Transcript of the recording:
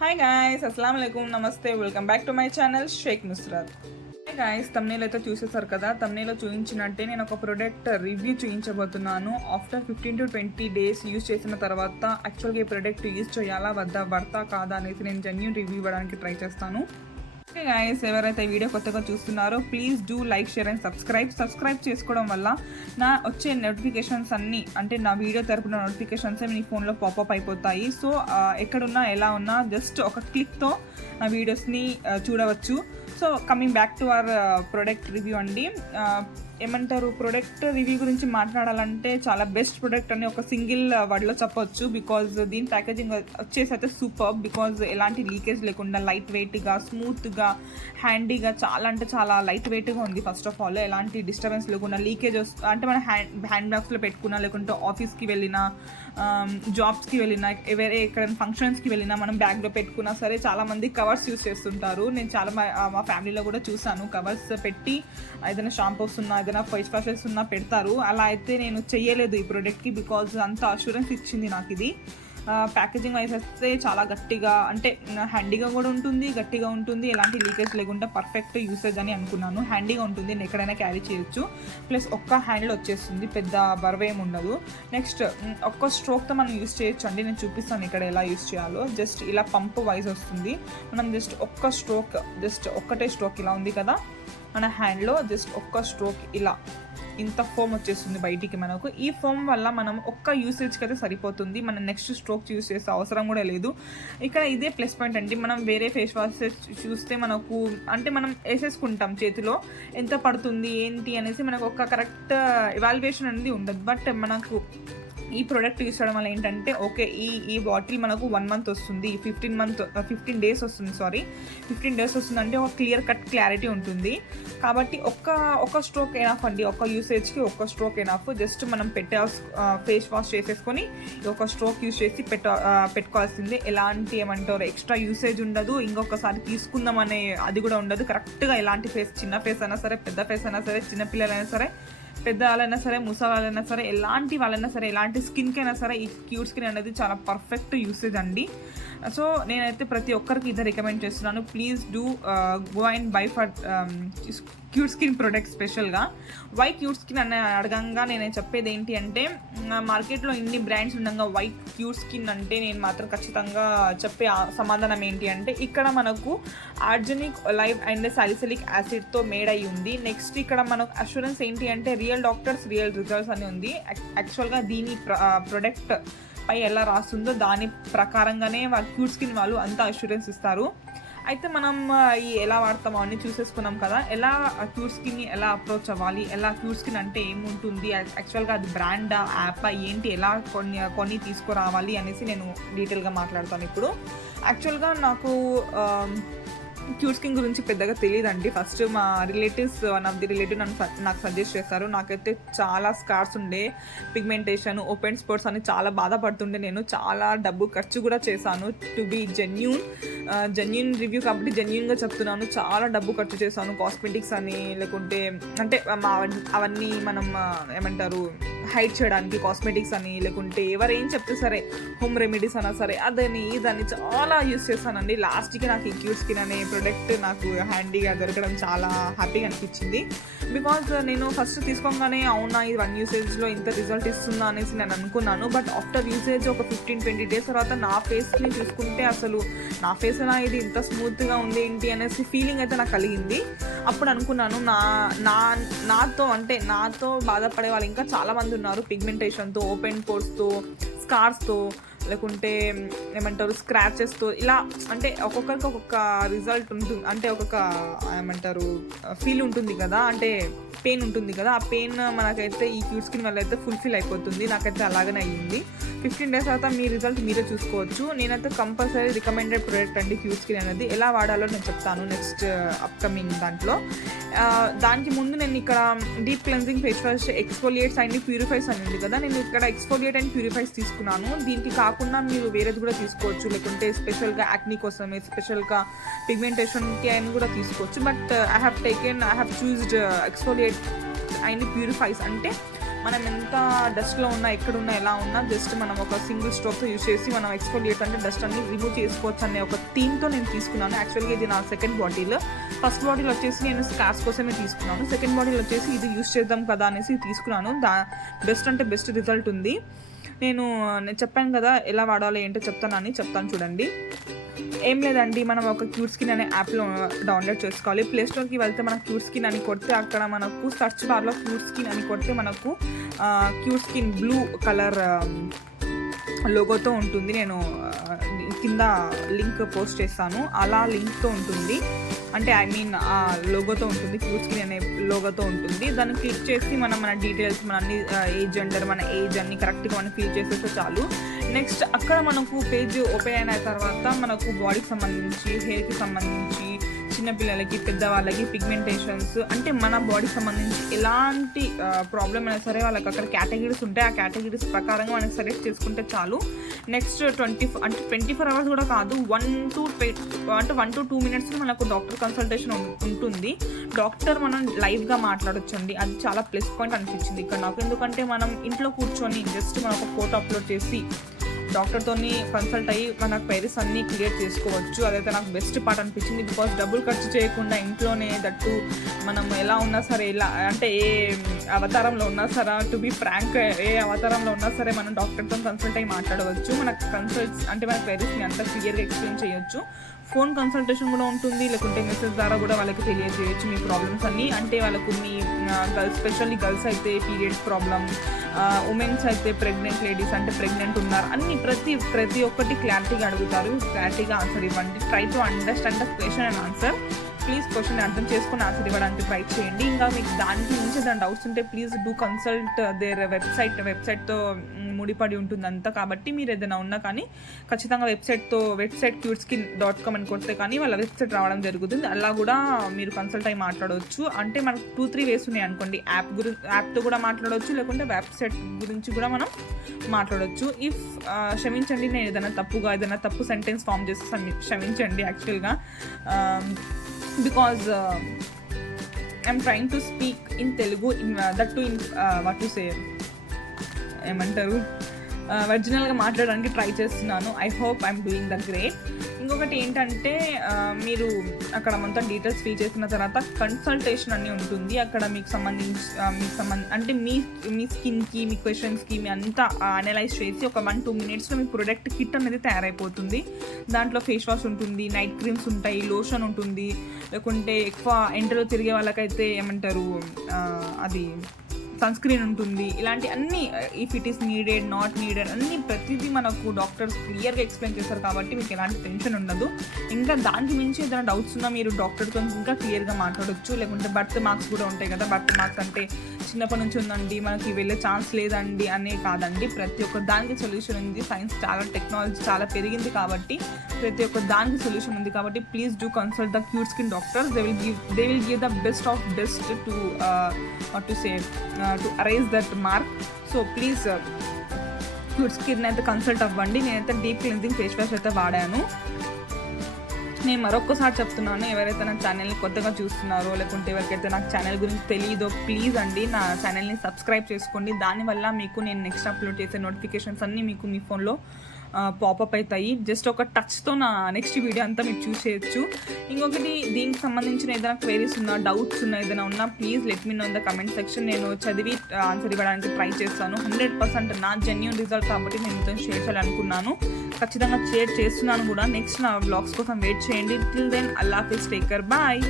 Hi guys, అస్సలం వాలేకుమ్, నమస్తే, welcome back to my channel Sheikh Nusrat. Hi guys, thumbnail అయితే చూసేసారు కదా. తమ్నేలో చూపించినట్టే నేను ఒక ప్రోడక్ట్ రివ్యూ చూపించబోతున్నాను. ఆఫ్టర్ 15 to 20 days యూజ్ చేసిన తర్వాత యాక్చువల్గా ఈ ప్రోడక్ట్ యూజ్ చేయాలా వద్దా, వర్తా కాదా అనేసి నేను జెన్యూన్ రివ్యూ ఇవ్వడానికి ట్రై చేస్తాను. ఓకే గాయ్స్, ఎవరైతే వీడియో కొత్తగా చూస్తున్నారో please do like, share and subscribe చేసుకోవడం వల్ల నా వచ్చే నోటిఫికేషన్స్ అన్నీ, అంటే నా వీడియో తరపున నోటిఫికేషన్స్ మీ ఫోన్లో పాపప్ అయిపోతాయి. సో ఎక్కడున్నా ఎలా ఉన్నా జస్ట్ ఒక క్లిక్తో నా వీడియోస్ని చూడవచ్చు. So coming back to our product review అండి. ఏమంటారు, ప్రోడక్ట్ రివ్యూ గురించి మాట్లాడాలంటే చాలా బెస్ట్ ప్రోడక్ట్ అని ఒక సింగిల్ వర్డ్లో చెప్పొచ్చు. బికాజ్ దీని ప్యాకేజింగ్ వచ్చేసి అయితే సూపర్. బికాజ్ ఎలాంటి లీకేజ్ లేకుండా లైట్ వెయిట్గా, స్మూత్గా, హ్యాండీగా, చాలా అంటే చాలా లైట్ వెయిట్గా ఉంది. ఫస్ట్ ఆఫ్ ఆల్ ఎలాంటి డిస్టర్బెన్స్ లేకుండా, లీకేజ్ అంటే మన హ్యాండ్ బ్యాగ్స్లో పెట్టుకున్నా, లేకుంటే ఆఫీస్కి వెళ్ళినా, జాబ్స్కి వెళ్ళినా, వేరే ఎక్కడైనా ఫంక్షన్స్కి వెళ్ళినా మనం బ్యాగ్లో పెట్టుకున్నా సరే. చాలామంది కవర్స్ యూస్ చేస్తుంటారు. నేను చాలా మా ఫ్యామిలీలో కూడా చూసాను, కవర్స్ పెట్టి ఏదైనా షాంపూస్ ఉన్నా, ఏదైనా ఫేస్ వాషెస్ ఉన్నా పెడతారు. అలా అయితే నేను చెయ్యలేదు ఈ ప్రోడక్ట్కి. బికాజ్ అంత అష్యూరెన్స్ ఇచ్చింది నాకు ఇది. ప్యాకేజింగ్ వైజ్ అయితే చాలా గట్టిగా, అంటే హ్యాండీగా కూడా ఉంటుంది, గట్టిగా ఉంటుంది, ఎలాంటి లీకేజ్ లేకుండా పర్ఫెక్ట్ యూసేజ్ అని అనుకున్నాను. హ్యాండీగా ఉంటుంది, నేను ఎక్కడైనా క్యారీ చేయొచ్చు. ప్లస్ ఒక్క హ్యాండ్లో వచ్చేస్తుంది, పెద్ద బరువేం ఉండదు. నెక్స్ట్ ఒక్క స్ట్రోక్తో మనం యూస్ చేయొచ్చు అండి. నేను చూపిస్తాను ఇక్కడ ఎలా యూస్ చేయాలో. జస్ట్ ఇలా పంప్ వైజ్ వస్తుంది. మనం జస్ట్ ఒక్క స్ట్రోక్, జస్ట్ ఒక్కటే స్ట్రోక్ ఇలా ఉంది కదా మన హ్యాండ్లో, జస్ట్ ఒక్క స్ట్రోక్ ఇలా ఇంత ఫోమ్ వచ్చేస్తుంది బయటికి మనకు. ఈ ఫోమ్ వల్ల మనం ఒక్క యూసేజ్కి అయితే సరిపోతుంది. మనం నెక్స్ట్ స్ట్రోక్ యూస్ చేసే అవసరం కూడా లేదు. ఇక్కడ ఇదే ప్లస్ పాయింట్ అండి. మనం వేరే ఫేస్ వాష్ చూస్తే మనకు, అంటే మనం వేసేసుకుంటాం చేతిలో, ఎంత పడుతుంది ఏంటి అనేసి మనకు ఒక కరెక్ట్ ఎవాల్యుయేషన్ అనేది ఉండదు. బట్ మనకు ఈ ప్రోడక్ట్ యూస్ చేయడం వల్ల ఏంటంటే, ఓకే ఈ బాటిల్ మనకు 1 month వస్తుంది, 15 days వస్తుంది, 15 days వస్తుంది అంటే ఒక క్లియర్ కట్ క్లారిటీ ఉంటుంది. కాబట్టి ఒక్క స్ట్రోక్ ఎనఫ్ అండి. ఒక్క యూసేజ్కి ఒక్క స్ట్రోక్ ఎనఫ్. జస్ట్ మనం ఫేస్ వాష్ చేసేసుకొని ఒక స్ట్రోక్ యూస్ చేసి పెట్టుకోవాల్సిందే. ఎలాంటి ఏమంటారు ఎక్స్ట్రా యూసేజ్ ఉండదు. ఇంకొకసారి తీసుకుందాం అనే అది కూడా ఉండదు. కరెక్ట్గా ఎలాంటి ఫేస్, చిన్న ఫేస్ అయినా సరే, పెద్ద ఫేస్ అయినా సరే, చిన్నపిల్లలైనా సరే, పెద్ద వాళ్ళైనా సరే, ముసలి వాళ్ళైనా సరే, ఎలాంటి వాళ్ళైనా సరే, ఎలాంటి స్కిన్కి అయినా సరే ఈ క్యూట్ స్కిన్ అనేది చాలా పర్ఫెక్ట్ యూసేజ్ అండి. సో నేనైతే ప్రతి ఒక్కరికి ఇదే రికమెండ్ చేస్తున్నాను. Please do go and by for cute skin product. స్పెషల్గా వై క్యూట్ స్కిన్ అని అడగంగా నేను చెప్పేది ఏంటి అంటే, మార్కెట్లో ఇన్ని బ్రాండ్స్ ఉండగా వై క్యూట్ స్కిన్ అంటే నేను మాత్రం ఖచ్చితంగా చెప్పే సమాధానం ఏంటి అంటే, ఇక్కడ మనకు ఆర్గానిక్ లైవ్ అండ్ సాలిసిలిక్ యాసిడ్తో మేడ్ అయ్యి ఉంది. నెక్స్ట్ ఇక్కడ మనకు అష్యూరెన్స్ ఏంటి అంటే, రియల్ డాక్టర్స్ రియల్ రిజల్ట్స్ అని ఉంది. యాక్చువల్గా దీని ప్రోడక్ట్ పై ఎలా రాస్తుందో దాని ప్రకారంగానే వాళ్ళు క్యూట్ స్కిన్ వాళ్ళు అంతా అష్యూరెన్స్ ఇస్తారు. అయితే మనం ఎలా వాడతామో అన్నీ చూసేసుకున్నాం కదా. ఎలా క్యూట్ స్కిన్ని ఎలా అప్రోచ్ అవ్వాలి, ఎలా క్యూట్ స్కిన్ అంటే ఏముంటుంది, యాక్చువల్గా అది బ్రాండా, యాప్ ఏంటి, ఎలా కొన్ని తీసుకురావాలి అనేసి నేను డీటెయిల్గా మాట్లాడతాను ఇప్పుడు. యాక్చువల్గా నాకు క్యూట్ స్కిన్ గురించి పెద్దగా తెలియదండి. ఫస్ట్ మా relatives, one of the relative నాకు సజెస్ట్ చేశారు. నాకైతే చాలా స్కార్స్ ఉండే, పిగ్మెంటేషన్, ఓపెన్ స్పాట్స్ అని చాలా బాధపడుతుండే. నేను చాలా డబ్బు ఖర్చు కూడా చేశాను. టు బీ జెన్యూన్ రివ్యూ కాబట్టి జెన్యూన్గా చెప్తున్నాను. చాలా డబ్బు ఖర్చు చేశాను కాస్మెటిక్స్ అని, లేకుంటే అంటే అవన్నీ మనం ఏమంటారు హైడ్ చేయడానికి కాస్మెటిక్స్ అని, లేకుంటే ఎవరేం చెప్తే సరే హోమ్ రెమెడీస్ అన్నా సరే, అదని ఇదని చాలా యూస్ చేశానండి. లాస్ట్కి నాకు ఈ క్యూట్ స్కిన్ అనే ప్రోడక్ట్ నాకు హ్యాండీగా దొరకడం చాలా హ్యాపీగా అనిపించింది. బికాజ్ నేను ఫస్ట్ తీసుకోగానే అవునా ఇది 1 యూసేజ్లో ఇంత రిజల్ట్ ఇస్తుందా అనేసి నేను అనుకున్నాను. బట్ ఆఫ్టర్ యూసేజ్ ఒక 15-20 days తర్వాత నా ఫేస్ని చూసుకుంటే అసలు నా ఫేస్ అయినా ఇది ఇంత స్మూత్గా ఉంది ఏంటి అనేసి ఫీలింగ్ అయితే నాకు కలిగింది. అప్పుడు అనుకున్నాను నాతో బాధపడే వాళ్ళు ఇంకా చాలామంది ఉన్నారు. పిగ్మెంటేషన్తో, ఓపెన్ పోర్స్తో, స్కార్స్తో, లేకుంటే ఏమంటారు స్క్రాచెస్తో, ఇలా అంటే ఒక్కొక్కరికి ఒక్కొక్క రిజల్ట్ ఉంటుంది, అంటే ఒక్కొక్క ఏమంటారు ఫీల్ ఉంటుంది కదా, అంటే పెయిన్ ఉంటుంది కదా. ఆ పెయిన్ మనకైతే ఈ క్యూట్ స్కిన్ వల్ల అయితే ఫుల్ఫిల్ అయిపోతుంది. నాకైతే అలాగనే అయ్యింది. 15 days తర్వాత మీ రిజల్ట్ మీరే చూసుకోవచ్చు. నేనైతే కంపల్సరీ రికమెండెడ్ ప్రోడక్ట్ అండి క్యూట్ స్కిన్ అనేది. ఎలా వాడాలో నేను చెప్తాను నెక్స్ట్ అప్కమింగ్ దాంట్లో. దానికి ముందు నేను ఇక్కడ deep cleansing face wash, exfoliates and purifies అని ఉంది కదా. నేను ఇక్కడ ఎక్స్ఫోలియేట్ అండ్ ప్యూరిఫైస్ తీసుకున్నాను. దీనికి కాకుండా మీరు వేరేది కూడా తీసుకోవచ్చు, లేకుంటే స్పెషల్గా యాక్నీ కోసమే, స్పెషల్గా పిగ్మెంటేషన్కి అని కూడా తీసుకోవచ్చు. But I have చూస్డ్ exfoliate and purifies. అంటే మనం ఎంత డస్ట్లో ఉన్నా ఎక్కడున్నా ఎలా ఉన్నా జస్ట్ మనం ఒక సింగిల్ స్ట్రోక్తో యూస్ చేసి మనం ఎక్స్ఫోలియేట్ అంటే డస్ట్ అన్ని రిమూవ్ చేసుకోవచ్చు అనే ఒక థీమ్తో నేను తీసుకున్నాను. యాక్చువల్గా ఇది నా సెకండ్ బాటిల్. ఫస్ట్ బాటిల్ వచ్చేసి నేను స్కార్స్ కోసమే తీసుకున్నాను. సెకండ్ బాటిల్ వచ్చేసి ఇది యూస్ చేద్దాం కదా అనేసి తీసుకున్నాను. బెస్ట్ అంటే బెస్ట్ రిజల్ట్ ఉంది. నేను చెప్పాను కదా ఎలా వాడాలి ఏంటో చెప్తాను చూడండి. ఏం లేదండి, మనం ఒక క్యూట్ స్కిన్ అనే యాప్లో డౌన్లోడ్ చేసుకోవాలి. ప్లేస్టోర్కి వెళ్తే మనకు క్యూట్ స్కిన్ అని కొడితే అక్కడ మనకు సర్చ్ బార్లో క్యూట్ స్కిన్ అని కొడితే మనకు క్యూట్ స్కిన్ బ్లూ కలర్ లోగోతో ఉంటుంది. నేను కింద లింక్ పోస్ట్ చేస్తాను. అలా లింక్తో ఉంటుంది, అంటే ఐ మీన్ ఆ లోగోతో ఉంటుంది, క్యూట్ స్కిన్ అనే లోగోతో ఉంటుంది. దాన్ని క్లిక్ చేసి మనం మన డీటెయిల్స్, మన అన్ని జెండర్, మన ఏజ్ అన్ని కరెక్ట్గా మనం ఫిల్ చేసేస్తే చాలు. నెక్స్ట్ అక్కడ మనకు పేజ్ ఓపెన్ అయిన తర్వాత మనకు బాడీకి సంబంధించి, హెయిర్కి సంబంధించి, చిన్నపిల్లలకి, పెద్దవాళ్ళకి, పిగ్మెంటేషన్స్ అంటే మన బాడీకి సంబంధించి ఎలాంటి ప్రాబ్లం అయినా సరే వాళ్ళకి అక్కడ కేటగిరీస్ ఉంటాయి. ఆ కేటగిరీస్ ప్రకారంగా మనకి సెలెక్ట్ చేసుకుంటే చాలు. నెక్స్ట్ 24 అవర్స్ కూడా కాదు, 1 to 2 minutes మనకు డాక్టర్ కన్సల్టేషన్ ఉంటుంది. డాక్టర్ మనం లైవ్గా మాట్లాడొచ్చండి. అది చాలా ప్లస్ పాయింట్ అనిపించింది ఇక్కడ నాకు. ఎందుకంటే మనం ఇంట్లో కూర్చొని జస్ట్ మనం ఒక ఫోటో అప్లోడ్ చేసి డాక్టర్తోని కన్సల్ట్ అయ్యి మన క్వైరీస్ అన్నీ క్లియర్ చేసుకోవచ్చు. అదైతే నాకు బెస్ట్ పార్ట్ అనిపించింది. బికాస్ డబ్బులు ఖర్చు చేయకుండా ఇంట్లోనే దట్టు మనం ఎలా ఉన్నా సరే, ఎలా అంటే ఏ అవతారంలో ఉన్నా సరే, టు బీ ఫ్రాంక్ ఏ అవతారంలో ఉన్నా సరే మనం డాక్టర్తో కన్సల్ట్ అయ్యి మాట్లాడవచ్చు. మనకు కన్సల్ట్స్ అంటే మన క్వైరీస్ని అంతా క్లియర్గా ఎక్స్ప్లెయిన్ చేయొచ్చు. ఫోన్ కన్సల్టేషన్ కూడా ఉంటుంది, లేకుంటే మెసేజ్ ద్వారా కూడా వాళ్ళకి తెలియజేయచ్చు మీ ప్రాబ్లమ్స్ అన్నీ. అంటే వాళ్ళకు మీ స్పెషల్లీ గర్ల్స్ అయితే పీరియడ్స్ ప్రాబ్లమ్, ఉమెన్స్ అయితే ప్రెగ్నెంట్ లేడీస్ అంటే ప్రెగ్నెంట్ ఉన్నారు, అన్ని ప్రతి ఒక్కటి క్లారిటీగా అడుగుతారు. క్లారిటీగా ఆన్సర్ ఇవ్వండి. Try to understand the question and answer. Please question అర్థం చేసుకుని ఆన్సర్ ఇవ్వడానికి ట్రై చేయండి. ఇంకా మీకు దానికి మించి ఏదైనా డౌట్స్ ఉంటే ప్లీజ్ డూ కన్సల్ట్ దేర్ వెబ్సైట్తో ముడిపడి ఉంటుంది అంతా. కాబట్టి మీరు ఏదైనా ఉన్నా కానీ ఖచ్చితంగా వెబ్సైట్ cuteSkin.com అని కొడితే కానీ వాళ్ళ వెబ్సైట్ రావడం జరుగుతుంది. అలా కూడా మీరు కన్సల్ట్ అయ్యి మాట్లాడవచ్చు. అంటే మనకు 2-3 వేస్ ఉన్నాయి అనుకోండి. యాప్తో కూడా మాట్లాడవచ్చు, లేకుంటే వెబ్సైట్ గురించి కూడా మనం మాట్లాడవచ్చు. క్షమించండి, నేను ఏదైనా తప్పు సెంటెన్స్ ఫామ్ చేస్తే క్షమించండి. యాక్చువల్గా because I'm trying to speak in Telugu, that to in what to say ఏమంటారు, ఒరిజినల్గా మాట్లాడడానికి ట్రై చేస్తున్నాను. I hope I'm doing the great. ఇంకొకటి ఏంటంటే మీరు అక్కడ మొత్తం డీటెయిల్స్ ఫిల్ చేసిన తర్వాత కన్సల్టేషన్ అని ఉంటుంది. అక్కడ మీకు అంటే మీ స్కిన్కి, మీ క్వశ్చన్స్కి మీ అంతా అనలైజ్ చేసి ఒక 1-2 minutesలో మీ ప్రొడక్ట్ కిట్ అనేది తయారైపోతుంది. దాంట్లో ఫేస్ వాష్ ఉంటుంది, నైట్ క్రీమ్స్ ఉంటాయి, లోషన్ ఉంటుంది, లేకుంటే ఎక్కువ ఎండలో తిరిగే వాళ్ళకైతే ఏమంటారు అది సన్ స్క్రీన్ ఉంటుంది. ఇలాంటి అన్నీ if it is needed, not needed అన్నీ ప్రతిదీ మనకు డాక్టర్స్ క్లియర్గా ఎక్స్ప్లెయిన్ చేస్తారు. కాబట్టి మీకు ఎలాంటి టెన్షన్ ఉండదు. ఇంకా దానికి మించి ఏదైనా డౌట్స్ ఉన్నా మీరు డాక్టర్తో ఇంకా క్లియర్గా మాట్లాడవచ్చు. లేకుంటే బర్త్ మార్క్స్ కూడా ఉంటాయి కదా, బర్త్ మార్క్స్ అంటే చిన్నప్పటి నుంచి ఉందండి, మనకి వెళ్ళే ఛాన్స్ లేదండి అనే కాదండి. ప్రతి ఒక్క దానికి సొల్యూషన్ ఉంది. సైన్స్ టెక్నాలజీ చాలా పెరిగింది కాబట్టి ప్రతి ఒక్క దానికి సొల్యూషన్ ఉంది. కాబట్టి please do consult the cute skin doctors. They will give the best of best to arise that mark. So please cute skin అయితే కన్సల్ట్ అవ్వండి. నేనైతే డీప్ క్లెన్జింగ్ ఫేస్ వాష్ అయితే వాడాను. నేను మరొక్కసారి చెప్తున్నాను, ఎవరైతే నా ఛానల్ని కొత్తగా చూస్తున్నారో, లేకుంటే ఎవరికైతే నాకు ఛానల్ గురించి తెలియదో ప్లీజ్ అండి నా ఛానల్ని సబ్స్క్రైబ్ చేసుకోండి. దానివల్ల మీకు నేను నెక్స్ట్ అప్లోడ్ చేసే నోటిఫికేషన్స్ అన్నీ మీకు మీ ఫోన్లో పాపప్ అవుతాయి. జస్ట్ ఒక టచ్తో నా నెక్స్ట్ వీడియో అంతా మీరు చూసేయచ్చు. ఇంకొకటి దీనికి సంబంధించిన ఏదైనా క్వైరీస్ ఉన్నా, డౌట్స్ ఉన్నా, ఏదైనా ఉన్నా please let me know in the comment section. నేను చదివి ఆన్సర్ ఇవ్వడానికి ట్రై చేస్తాను. 100% నా జెన్యూన్ రిజల్ట్ కాబట్టి నేను మీతో షేర్ చేయాలనుకున్నాను. ఖచ్చితంగా షేర్ చేస్తున్నాను కూడా. నెక్స్ట్ నా వ్లాగ్స్ కోసం వెయిట్ చేయండి. టిల్ దెన్ అల్లా హాఫిజ్, టేక్ కేర్, బాయ్.